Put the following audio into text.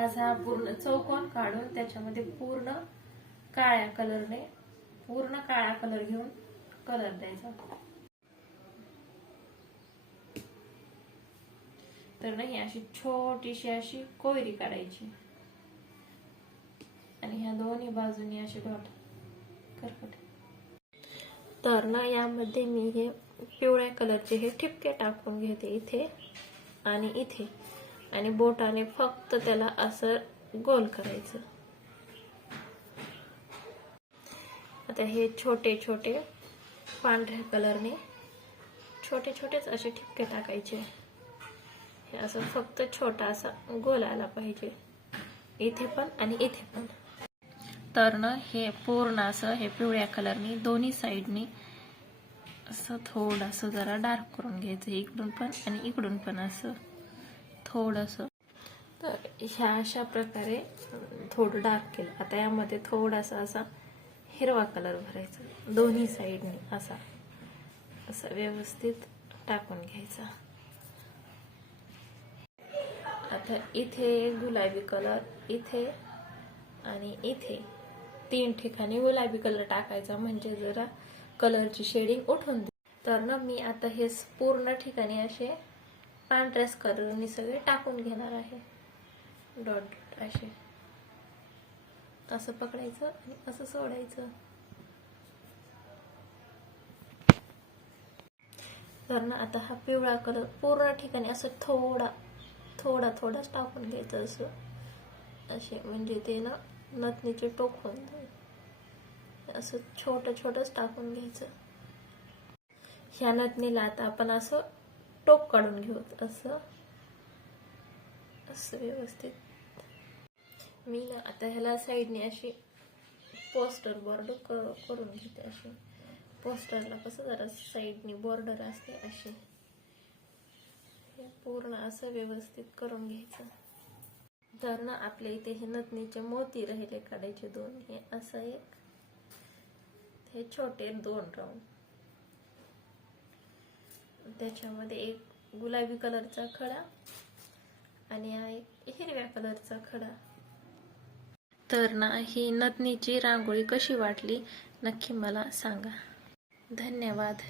असा पूर्ण चौकोन काढून त्याच्यामध्ये पूर्ण काळ्या कलर घेऊन कलर द्यायचा। तर नाही अशी छोटीशी अशी कोयरी काढायची आणि ह्या दोन्ही बाजूनी असे डॉट करपट। तर ना यामध्ये मी हे पिवळ्या कलरचे हे ठिपके टाकून घेते इथे आणि इथे, आणि बोटाने फक्त त्याला असं गोल करायचं। आता हे छोटे छोटे पांढऱ्या कलरने छोटे छोटेच असे ठिपके टाकायचे। हे असं फक्त छोटा असा गोल आला पाहिजे इथे पण आणि इथे पण। तर ना हे पूर्ण असं हे पिवळ्या कलरनी दोन्ही साइडनी असं थोडंसं जरा डार्क करून घ्यायचं, इकडून पण आणि इकडून पण असं थोडंसं। तर ह्या अशा प्रकारे थोडं डार्क केलं। आता यामध्ये थोडासा असा हिरवा कलर भरायचा दोन्ही साइडनी, असा असं व्यवस्थित टाकून घ्यायचा। आता इथे गुलाबी कलर, इथे आणि इथे 3 ठिकाणी गुलाबी कलर टाकायचा, म्हणजे जरा कलरची शेडिंग उठून दे। तर ना मी आता हे पूर्ण ठिकाणी असे पांढऱ्याच कलरनी सगळे टाकून घेणार आहे। डॉट असे असं पकडायचं आणि असं सोडायचं। तर ना आता हा पिवळा कलर पूर्ण ठिकाणी असं थोडाच टाकून घ्यायचं असं असे, म्हणजे ते ना नथनीचे टोक होऊन जाईल। असं छोटंच टाकून घ्यायचं। ह्या नथनीला आता आपण असं टोक काढून घेऊ, असं असं व्यवस्थित। मी ना आता ह्याला साइडने अशी पोस्टर बॉर्डर करून घेते। अशी पोस्टरला कसं जरा साइडनी बॉर्डर असते अशी, हे पूर्ण असं व्यवस्थित करून घ्यायचं। तर ना आपल्या इथे हे नथनीचे मोती राहिले काढायचे 2, हे असं एक, हे छोटे 2 राऊंड, त्याच्यामध्ये एक गुलाबी कलरचा खडा आणि हा एक हिरव्या कलरचा खडा। तर ना ही नथनीची रांगोळी कशी वाटली नक्की मला सांगा। धन्यवाद।